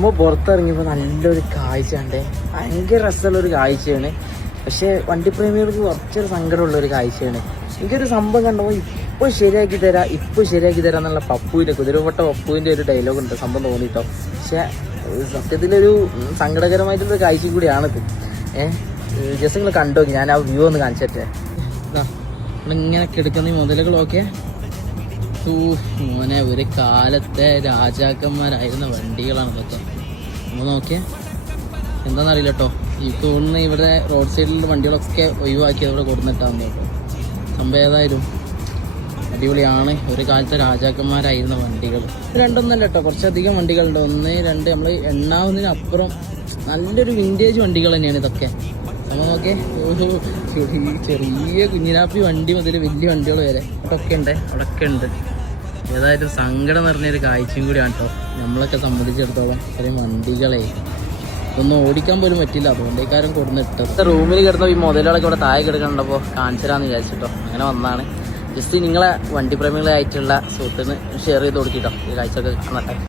നമ്മൾ പുറത്തിറങ്ങിയപ്പോൾ നല്ലൊരു കാഴ്ച ഉണ്ട്. ഭയങ്കര രസമുള്ളൊരു കാഴ്ചയാണ്. പക്ഷേ വണ്ടിപ്രേമികൾക്ക് കുറച്ചൊരു സങ്കടമുള്ളൊരു കാഴ്ചയാണ്. എനിക്കൊരു സംഭവം കണ്ടപ്പോൾ ഇപ്പോൾ ശരിയാക്കി തരാം എന്നുള്ള പപ്പുവിൻ്റെ കുതിരവട്ട പപ്പുവിൻ്റെ ഒരു ഡയലോഗ് ഉണ്ട്. സംഭവം തോന്നിട്ടോ. പക്ഷേ സത്യത്തിലൊരു സങ്കടകരമായിട്ടുള്ളൊരു കാഴ്ച കൂടിയാണിത്. ജസ്റ്റ് നിങ്ങൾ കണ്ടോ, ഞാൻ ആ വ്യൂ ഒന്ന് കാണിച്ചിട്ടേ. ഇങ്ങനെ കിടക്കുന്ന ഈ മുതലുകളൊക്കെ മോനെ ഒരു കാലത്തെ രാജാക്കന്മാരായിരുന്ന വണ്ടികളാണ് ഇതൊക്കെ. നമ്മൾ നോക്കിയേ, എന്താണെന്നറിയില്ല കേട്ടോ. ഈ തോന്നുന്ന ഇവിടെ റോഡ് സൈഡിലുള്ള വണ്ടികളൊക്കെ ഒഴിവാക്കിയത് ഇവിടെ കൊടുത്തിട്ടാന്ന് കേട്ടോ. സംഭവം ഏതായാലും അടിപൊളിയാണ്. ഒരു കാലത്തെ രാജാക്കന്മാരായിരുന്ന വണ്ടികൾ. രണ്ടൊന്നല്ല കേട്ടോ, കുറച്ചധികം വണ്ടികളുണ്ട്. 1, 2 നമ്മൾ എണ്ണാവുന്നതിനപ്പുറം നല്ലൊരു വിൻറ്റേജ് വണ്ടികൾ തന്നെയാണ് ഇതൊക്കെ. നമ്മൾ നോക്കിയേ, ചെറിയ കുഞ്ഞിനാപ്പി വണ്ടി മുതൽ വലിയ വണ്ടികൾ വരെ അവിടെയൊക്കെ ഉണ്ട്. ഏതായാലും സങ്കടം നിറഞ്ഞൊരു കാഴ്ചയും കൂടിയാണ് കേട്ടോ. നമ്മളൊക്കെ സംബന്ധിച്ചിടത്തോളം ഇത്രയും വണ്ടികളെ ഒന്നും ഓടിക്കാൻ പോലും പറ്റില്ല. അതുകൊണ്ടേക്കാരും കൊടുന്നിട്ടത്. റൂമിൽ കിടന്ന ഈ മുതലുകളൊക്കെ ഇവിടെ താഴെ കിടക്കണ്ടപ്പോൾ കാണിച്ചു വിചാരിച്ചിട്ടോ. അങ്ങനെ വന്നാണ്. ജസ്റ്റ് നിങ്ങളെ വണ്ടിപ്രേമികളായിട്ടുള്ള സുഹൃത്തിന് ഷെയർ ചെയ്ത് കൊടുക്കിട്ടോ ഈ കാഴ്ചയൊക്കെ കാണട്ടെ.